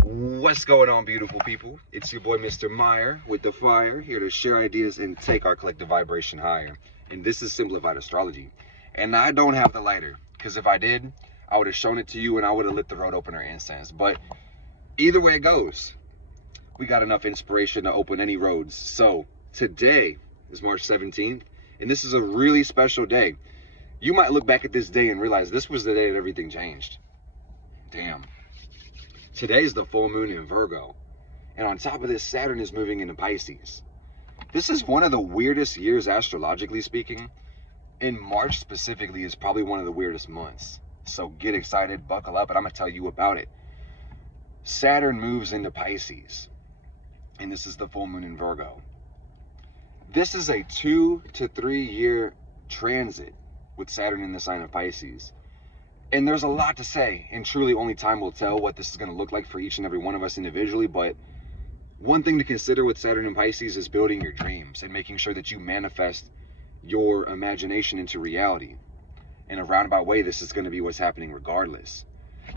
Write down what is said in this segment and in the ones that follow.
What's going on, beautiful people? It's your boy Mr. Meyer with the Fire, here to share ideas and take our collective vibration higher. And this is simplified astrology. And I don't have the lighter, because if I did, I would have shown it to you and I would have lit the road opener incense. But either way it goes, we got enough inspiration to open any roads. So today is March 17th, and this is a really special day. You might look back at this day and realize this was the day that everything changed. Damn. Today's the full moon in Virgo, and on top of this, Saturn is moving into Pisces. This is one of the weirdest years astrologically speaking, and March specifically is probably one of the weirdest months. So get excited, buckle up, and I'm going to tell you about it. Saturn moves into Pisces, and this is the full moon in Virgo. This is a 2 to 3 year transit with Saturn in the sign of Pisces. And there's a lot to say, and truly only time will tell what this is going to look like for each and every one of us individually. But one thing to consider with Saturn and Pisces is building your dreams and making sure that you manifest your imagination into reality. In a roundabout way, this is going to be what's happening regardless.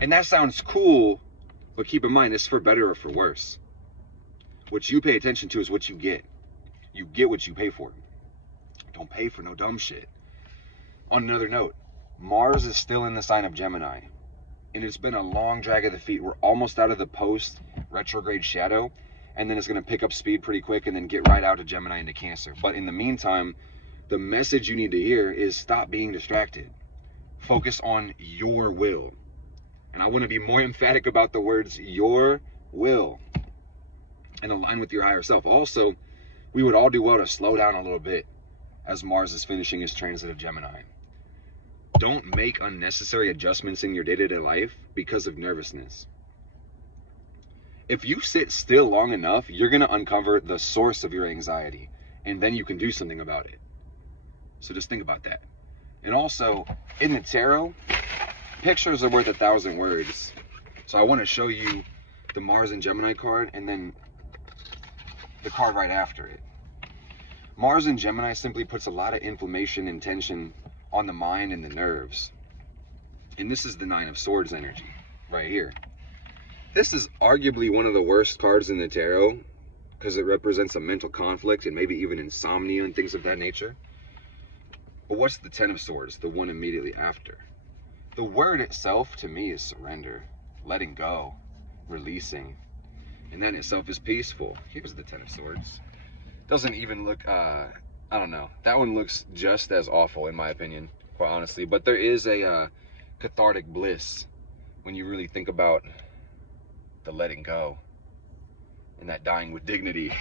And that sounds cool, but keep in mind, it's for better or for worse. What you pay attention to is what you get. You get what you pay for. Don't pay for no dumb shit. On another note, Mars is still in the sign of Gemini, and it's been a long drag of the feet. We're almost out of the post retrograde shadow, and then it's going to pick up speed pretty quick and then get right out of Gemini into Cancer. But in the meantime, the message you need to hear is stop being distracted. Focus on your will. And I want to be more emphatic about the words your will and align with your higher self. Also, we would all do well to slow down a little bit as Mars is finishing his transit of Gemini. Don't make unnecessary adjustments in your day-to-day life because of nervousness. If you sit still long enough, you're going to uncover the source of your anxiety, and then you can do something about it. So just think about that. And also, in the tarot, pictures are worth 1,000 words. So I want to show you the Mars and Gemini card, and then the card right after it. Mars in Gemini simply puts a lot of inflammation and tension on the mind and the nerves. And this is the 9 of Swords energy right here. This is arguably one of the worst cards in the tarot because it represents a mental conflict and maybe even insomnia and things of that nature. But what's the 10 of Swords, the one immediately after? The word itself to me is surrender, letting go, releasing. And that in itself is peaceful. Here's the 10 of Swords. Doesn't even look, I don't know. That one looks just as awful, in my opinion, quite honestly. But there is a cathartic bliss when you really think about the letting go and that dying with dignity.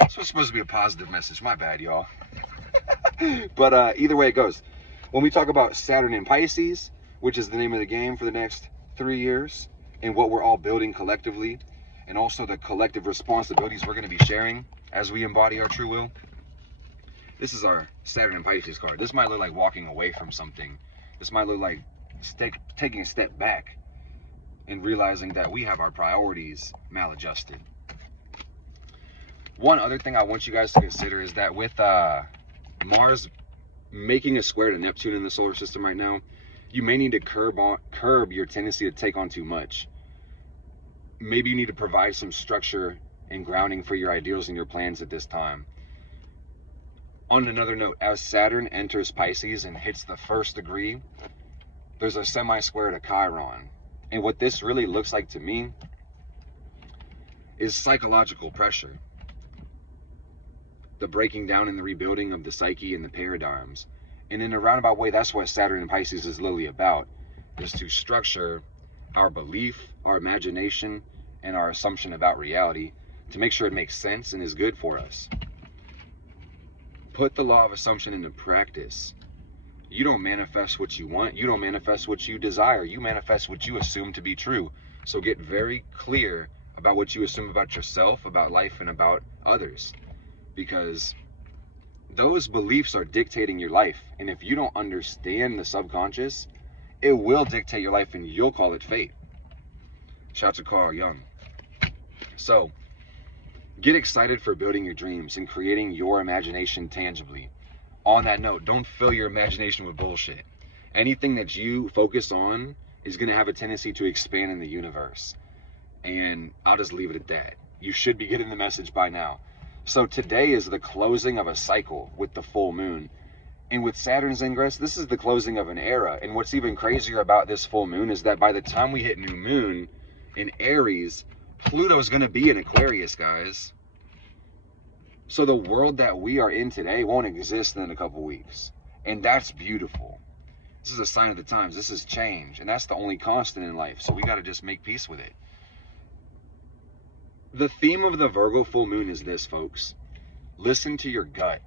This was supposed to be a positive message. My bad, y'all. But either way it goes. When we talk about Saturn in Pisces, which is the name of the game for the next 3 years, and what we're all building collectively, and also the collective responsibilities we're going to be sharing as we embody our true will. This is our Saturn and Pisces card. This might look like walking away from something. This might look like taking a step back and realizing that we have our priorities maladjusted. One other thing I want you guys to consider is that with Mars making a square to Neptune in the solar system right now, you may need to curb your tendency to take on too much. Maybe you need to provide some structure and grounding for your ideals and your plans at this time. On another note, as Saturn enters Pisces and hits the 1st degree, there's a semi-square to Chiron. And what this really looks like to me is psychological pressure. The breaking down and the rebuilding of the psyche and the paradigms. And in a roundabout way, that's what Saturn in Pisces is literally about, is to structure our belief, our imagination, and our assumption about reality to make sure it makes sense and is good for us. Put the law of assumption into practice. You don't manifest what you want. You don't manifest what you desire. You manifest what you assume to be true. So get very clear about what you assume about yourself, about life, and about others. Because those beliefs are dictating your life. And if you don't understand the subconscious, it will dictate your life and you'll call it fate. Shout out to Carl Jung. So, get excited for building your dreams and creating your imagination tangibly. On that note, don't fill your imagination with bullshit. Anything that you focus on is going to have a tendency to expand in the universe. And I'll just leave it at that. You should be getting the message by now. So today is the closing of a cycle with the full moon. And with Saturn's ingress, this is the closing of an era. And what's even crazier about this full moon is that by the time we hit new moon in Aries, Pluto is going to be in Aquarius, guys. So the world that we are in today won't exist in a couple weeks. And that's beautiful. This is a sign of the times. This is change. And that's the only constant in life. So we got to just make peace with it. The theme of the Virgo full moon is this, folks. Listen to your gut.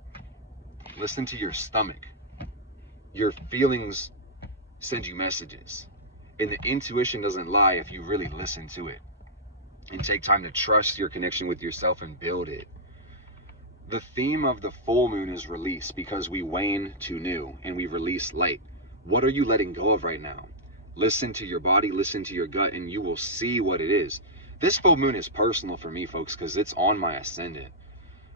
Listen to your stomach. Your feelings send you messages. And the intuition doesn't lie if you really listen to it. And take time to trust your connection with yourself and build it. The theme of the full moon is release, because we wane to new and we release light. What are you letting go of right now? Listen to your body, listen to your gut, and you will see what it is. This full moon is personal for me, folks, because it's on my ascendant.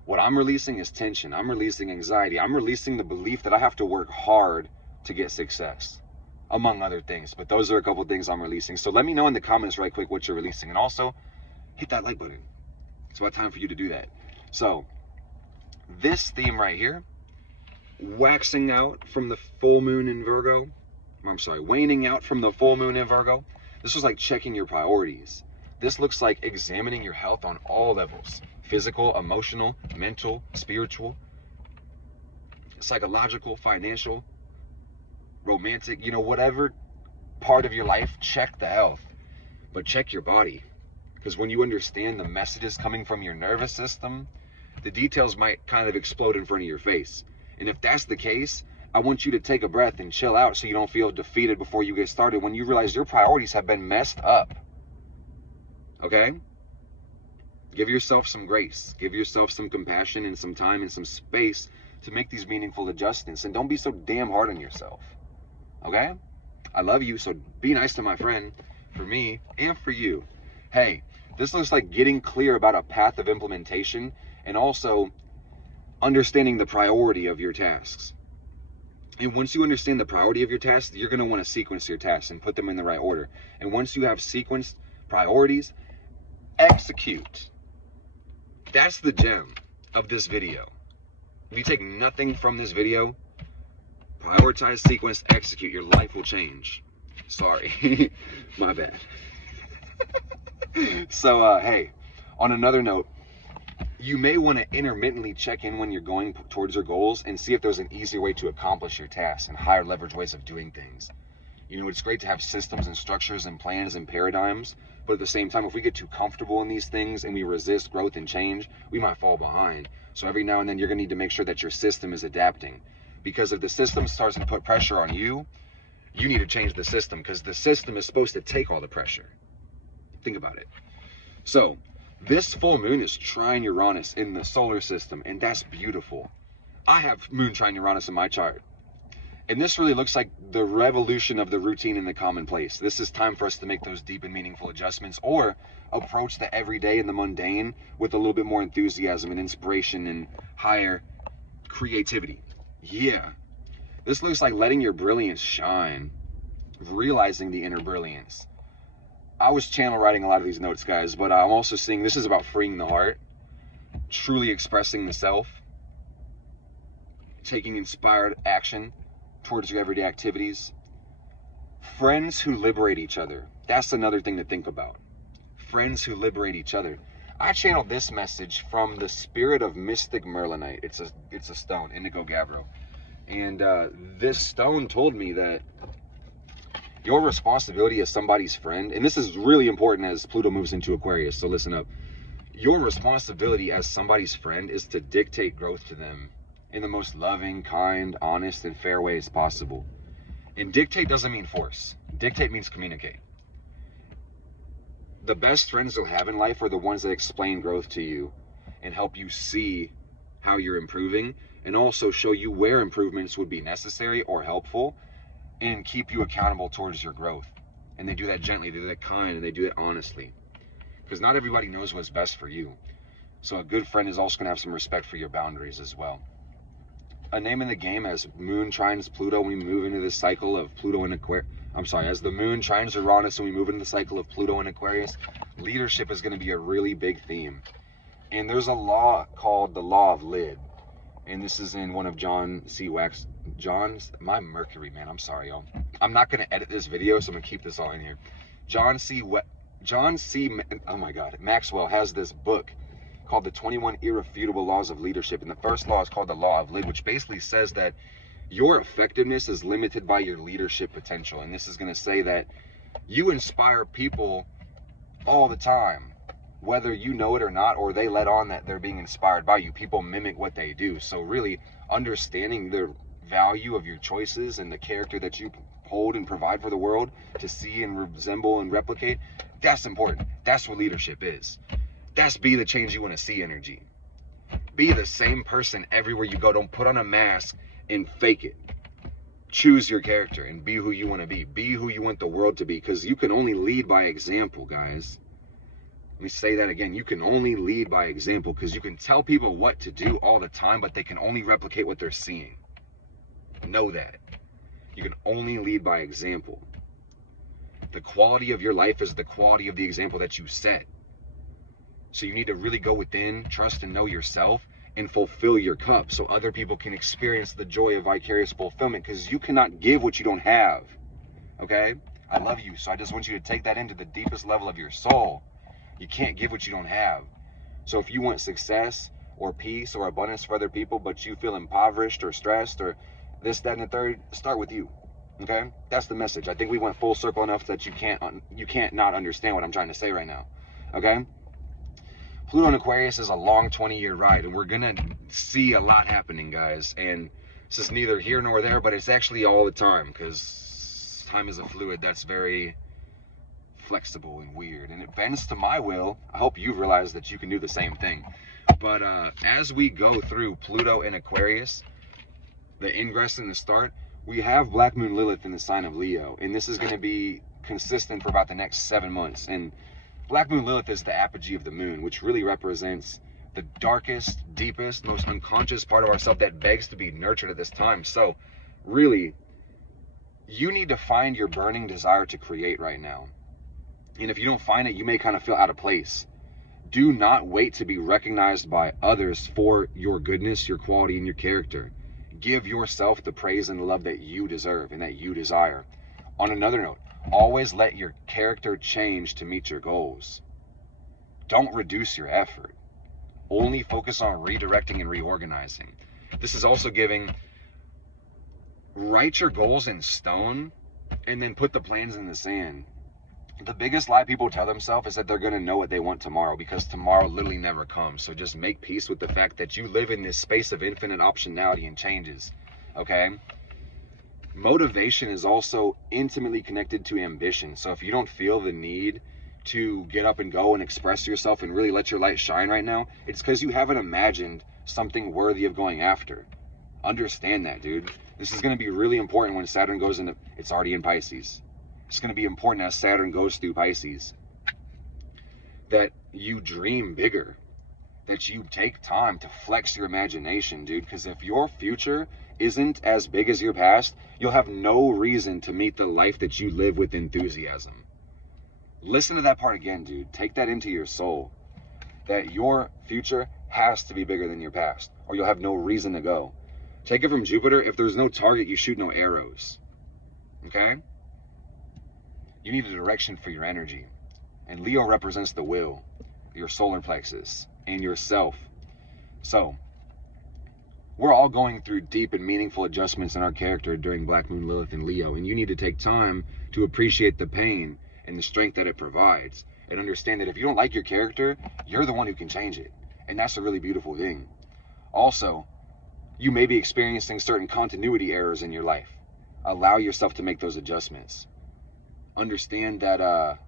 What I'm releasing is tension. I'm releasing anxiety. I'm releasing the belief that I have to work hard to get success, among other things. But those are a couple things I'm releasing. So let me know in the comments right quick what you're releasing. And also, hit that like button. It's about time for you to do that. So, this theme right here, waxing out from the full moon in Virgo. I'm sorry, waning out from the full moon in Virgo. This was like checking your priorities. This looks like examining your health on all levels. Physical, emotional, mental, spiritual, psychological, financial, romantic, whatever part of your life, check the health. But check your body. Because when you understand the messages coming from your nervous system, the details might kind of explode in front of your face. And if that's the case, I want you to take a breath and chill out so you don't feel defeated before you get started when you realize your priorities have been messed up. Okay? Give yourself some grace. Give yourself some compassion and some time and some space to make these meaningful adjustments. And don't be so damn hard on yourself. Okay? I love you, so be nice to my friend, for me and for you. Hey, this looks like getting clear about a path of implementation and also understanding the priority of your tasks. And once you understand the priority of your tasks, you're going to want to sequence your tasks and put them in the right order. And once you have sequenced priorities, execute. That's the gem of this video. If you take nothing from this video, prioritize, sequence, execute. Your life will change. Sorry. My bad. So, hey, on another note, you may want to intermittently check in when you're going towards your goals and see if there's an easier way to accomplish your tasks and higher leverage ways of doing things. It's great to have systems and structures and plans and paradigms, but at the same time, if we get too comfortable in these things and we resist growth and change, we might fall behind. So every now and then, you're going to need to make sure that your system is adapting. Because if the system starts to put pressure on you, you need to change the system, because the system is supposed to take all the pressure. Think about it. So, this full moon is trine Uranus in the solar system, and that's beautiful. I have moon trine Uranus in my chart. And this really looks like the revolution of the routine and the commonplace. This is time for us to make those deep and meaningful adjustments, or approach the everyday and the mundane with a little bit more enthusiasm and inspiration and higher creativity. Yeah. This looks like letting your brilliance shine, realizing the inner brilliance. I was channel writing a lot of these notes, guys, but I'm also seeing this is about freeing the heart, truly expressing the self, taking inspired action towards your everyday activities. Friends who liberate each other. That's another thing to think about. Friends who liberate each other. I channeled this message from the spirit of mystic Merlinite. It's a stone, indigo gabbro. And this stone told me that your responsibility as somebody's friend, and this is really important as Pluto moves into Aquarius, so listen up. Your responsibility as somebody's friend is to dictate growth to them in the most loving, kind, honest, and fair ways possible. And dictate doesn't mean force. Dictate means communicate. The best friends you'll have in life are the ones that explain growth to you and help you see how you're improving, and also show you where improvements would be necessary or helpful, and keep you accountable towards your growth. And they do that gently, they do that kind, and they do it honestly. Because not everybody knows what's best for you. So a good friend is also going to have some respect for your boundaries as well. A name in the game as Moon trines Pluto, when we move into this cycle of Pluto and as the moon trines Uranus and we move into the cycle of Pluto and Aquarius, leadership is going to be a really big theme. And there's a law called the law of lid. And this is in one of my Mercury, man, I'm sorry, y'all. I'm not going to edit this video, so I'm going to keep this all in here. Maxwell has this book called the 21 Irrefutable Laws of Leadership. And the first law is called the law of lid, which basically says that your effectiveness is limited by your leadership potential. And this is going to say that you inspire people all the time, whether you know it or not, or they let on that they're being inspired by you. People mimic what they do. So really understanding the value of your choices and the character that you hold and provide for the world to see and resemble and replicate, that's important. That's what leadership is. That's be the change you want to see energy. Be the same person everywhere you go. Don't put on a mask and fake it. Choose your character and be who you want to be. Be who you want the world to be, because you can only lead by example, guys. Let me say that again. You can only lead by example, because you can tell people what to do all the time, but they can only replicate what they're seeing. Know that. You can only lead by example. The quality of your life is the quality of the example that you set. So you need to really go within, trust and know yourself, and fulfill your cup so other people can experience the joy of vicarious fulfillment, because you cannot give what you don't have. Okay? I love you, so I just want you to take that into the deepest level of your soul. You can't give what you don't have. So if you want success or peace or abundance for other people, but you feel impoverished or stressed or this, that, and the third, start with you. Okay? That's the message. I think we went full circle enough that you can't not understand what I'm trying to say right now. Okay? Pluto and Aquarius is a long 20-year ride, and we're going to see a lot happening, guys. And this is neither here nor there, but it's actually all the time, because time is a fluid that's very flexible and weird, and it bends to my will. I hope you've realized that you can do the same thing. But as we go through Pluto and Aquarius, the ingress and the start, we have Black Moon Lilith in the sign of Leo, and this is going to be consistent for about the next 7 months. And Black Moon Lilith is the apogee of the moon, which really represents the darkest, deepest, most unconscious part of ourselves that begs to be nurtured at this time. So really, you need to find your burning desire to create right now. And if you don't find it, you may kind of feel out of place. Do not wait to be recognized by others for your goodness, your quality, and your character. Give yourself the praise and the love that you deserve and that you desire. On another note, always let your character change to meet your goals. Don't reduce your effort. Only focus on redirecting and reorganizing. This is also giving, write your goals in stone and then put the plans in the sand. The biggest lie people tell themselves is that they're going to know what they want tomorrow, because tomorrow literally never comes. So just make peace with the fact that you live in this space of infinite optionality and changes. Okay? Motivation is also intimately connected to ambition. So if you don't feel the need to get up and go and express yourself and really let your light shine right now, it's because you haven't imagined something worthy of going after. Understand that, dude. This is going to be really important when Saturn goes into, it's already in Pisces. It's going to be important as Saturn goes through Pisces, that you dream bigger, that you take time to flex your imagination, dude. Because if your future isn't as big as your past, you'll have no reason to meet the life that you live with enthusiasm. Listen to that part again, dude. Take that into your soul, that your future has to be bigger than your past, or you'll have no reason to go. Take it from Jupiter. If there's no target, you shoot no arrows. Okay? You need a direction for your energy. And Leo represents the will, your solar plexus, and yourself. So, we're all going through deep and meaningful adjustments in our character during Black Moon Lilith and Leo, and you need to take time to appreciate the pain and the strength that it provides, and understand that if you don't like your character, you're the one who can change it. And that's a really beautiful thing. Also, you may be experiencing certain continuity errors in your life. Allow yourself to make those adjustments. Understand that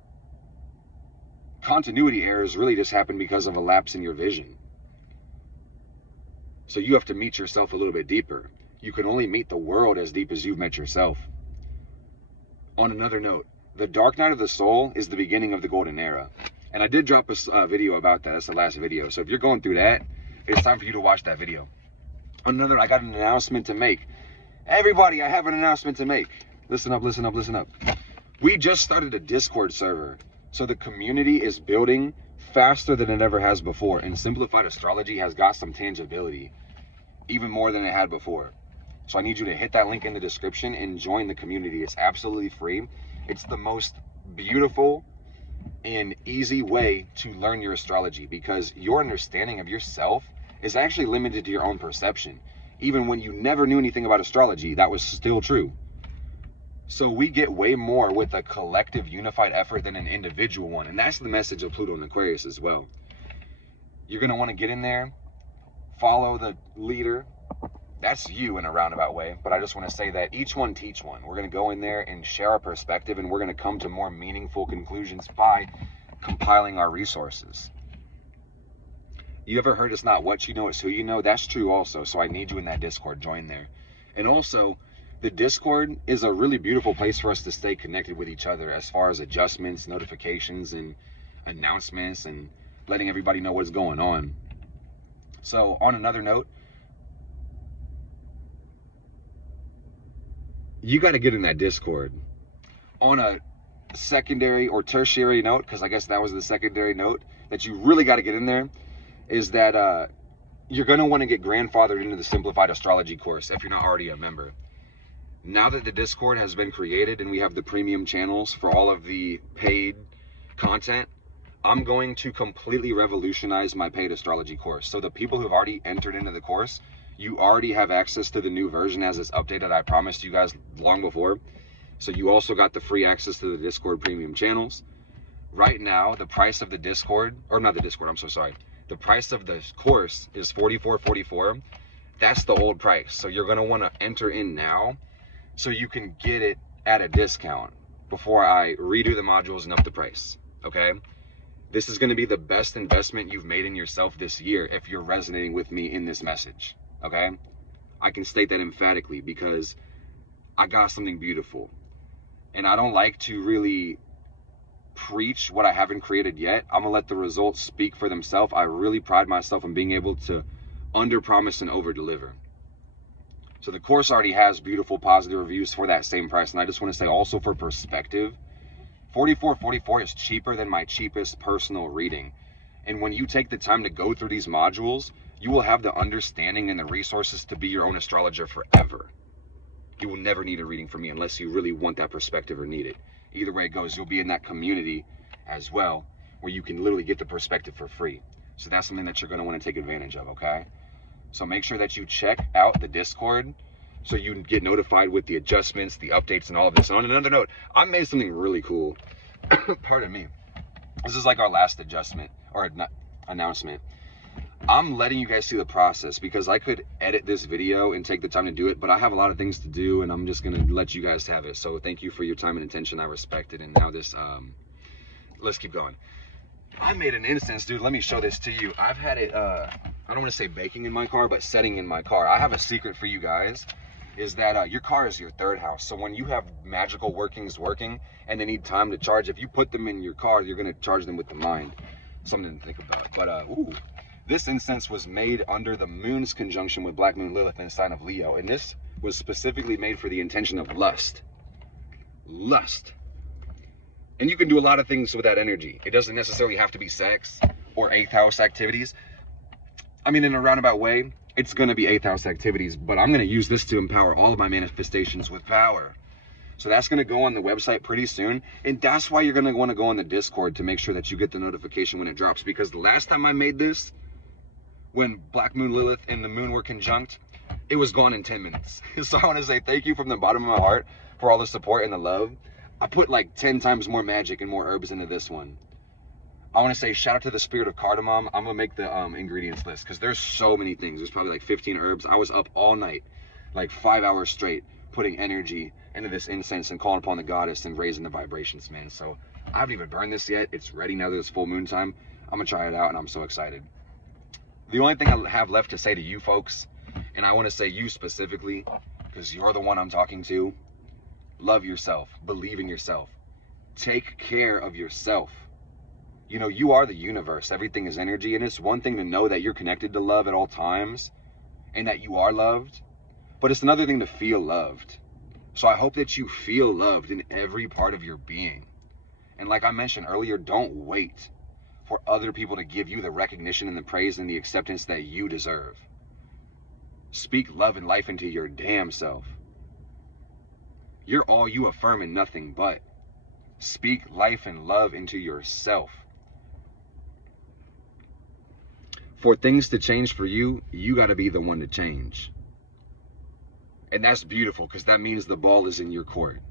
continuity errors really just happen because of a lapse in your vision. So you have to meet yourself a little bit deeper. You can only meet the world as deep as you've met yourself. On another note, the dark night of the soul is the beginning of the golden era. And I did drop a video about that. That's the last video. So if you're going through that, it's time for you to watch that video. On another, I got an announcement to make. Everybody, I have an announcement to make. Listen up, listen up, listen up. We just started a Discord server. So the community is building faster than it ever has before. And Simplified Astrology has got some tangibility, even more than it had before. So I need you to hit that link in the description and join the community. It's absolutely free. It's the most beautiful and easy way to learn your astrology, because your understanding of yourself is actually limited to your own perception. Even when you never knew anything about astrology, that was still true. So we get way more with a collective unified effort than an individual one. And that's the message of Pluto and Aquarius as well. You're going to want to get in there, follow the leader. That's you in a roundabout way. But I just want to say that each one teach one. We're going to go in there and share our perspective, and we're going to come to more meaningful conclusions by compiling our resources. You ever heard it's not what you know, it's who you know? That's true also. So I need you in that Discord. Join there. And also, the Discord is a really beautiful place for us to stay connected with each other as far as adjustments, notifications, and announcements, and letting everybody know what's going on. So on another note, you got to get in that Discord. On a secondary or tertiary note, because I guess that was the secondary note, that you really got to get in there, is that you're going to want to get grandfathered into the Simplified Astrology course if you're not already a member. Now that the Discord has been created and we have the premium channels for all of the paid content, I'm going to completely revolutionize my paid astrology course. So the people who've already entered into the course, you already have access to the new version as it's updated. I promised you guys long before. So you also got the free access to the Discord premium channels. Right now, the price of the Discord, or not the Discord, I'm so sorry. The price of the course is $44.44. That's the old price. So you're going to want to enter in now so you can get it at a discount before I redo the modules and up the price. Okay? This is going to be the best investment you've made in yourself this year if you're resonating with me in this message. Okay? I can state that emphatically because I got something beautiful. And I don't like to really preach what I haven't created yet. I'm going to let the results speak for themselves. I really pride myself in being able to under-promise and over-deliver. So the course already has beautiful positive reviews for that same price. And I just want to say also for perspective, $44.44 is cheaper than my cheapest personal reading. And when you take the time to go through these modules, you will have the understanding and the resources to be your own astrologer forever. You will never need a reading from me unless you really want that perspective or need it. Either way it goes, you'll be in that community as well, where you can literally get the perspective for free. So that's something that you're going to want to take advantage of, okay? So make sure that you check out the Discord so you can get notified with the adjustments, the updates, and all of this. And on another note, I made something really cool. Pardon me. This is like our last adjustment or announcement. I'm letting you guys see the process because I could edit this video and take the time to do it, but I have a lot of things to do and I'm just going to let you guys have it. So thank you for your time and attention. I respect it. And now this, let's keep going. I made an instance, dude. Let me show this to you. I've had it, I don't want to say baking in my car, but setting in my car. I have a secret for you guys, is that your car is your third house. So when you have magical workings working and they need time to charge, if you put them in your car, you're going to charge them with the mind. Something to think about. But, ooh. This incense was made under the moon's conjunction with Black Moon Lilith in the sign of Leo. And this was specifically made for the intention of lust. Lust. And you can do a lot of things with that energy. It doesn't necessarily have to be sex or 8th house activities. I mean, in a roundabout way, it's going to be 8th house activities. But I'm going to use this to empower all of my manifestations with power. So that's going to go on the website pretty soon. And that's why you're going to want to go on the Discord to make sure that you get the notification when it drops. Because the last time I made this, when Black Moon Lilith and the moon were conjunct, it was gone in 10 minutes. So I want to say thank you from the bottom of my heart for all the support and the love. I put like 10 times more magic and more herbs into this one. I want to say shout out to the spirit of cardamom. I'm going to make the ingredients list because there's so many things. There's probably like 15 herbs. I was up all night, like 5 hours straight, putting energy into this incense and calling upon the goddess and raising the vibrations, man. So I haven't even burned this yet. It's ready now that it's full moon time. I'm going to try it out and I'm so excited. The only thing I have left to say to you folks, and I want to say you specifically, because you're the one I'm talking to, love yourself, believe in yourself, take care of yourself. You know, you are the universe, everything is energy, and it's one thing to know that you're connected to love at all times, and that you are loved, but it's another thing to feel loved. So I hope that you feel loved in every part of your being. And like I mentioned earlier, don't wait for other people to give you the recognition and the praise and the acceptance that you deserve. Speak love and life into your damn self. You're all you affirm and nothing but. Speak life and love into yourself. For things to change for you, you got to be the one to change. And that's beautiful, because that means the ball is in your court.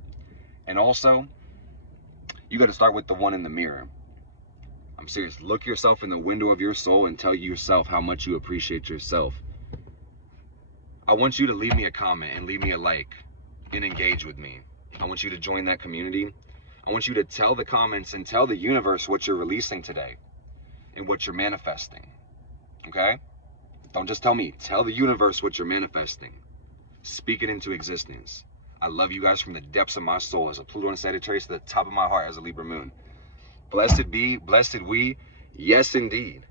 And also, you got to start with the one in the mirror. I'm serious. Look yourself in the window of your soul and tell yourself how much you appreciate yourself. I want you to leave me a comment and leave me a like and engage with me. I want you to join that community. I want you to tell the comments and tell the universe what you're releasing today and what you're manifesting. Okay? Don't just tell me. Tell the universe what you're manifesting. Speak it into existence. I love you guys from the depths of my soul as a Pluto and Sagittarius, to the top of my heart as a Libra moon. Blessed be, blessed we, yes indeed.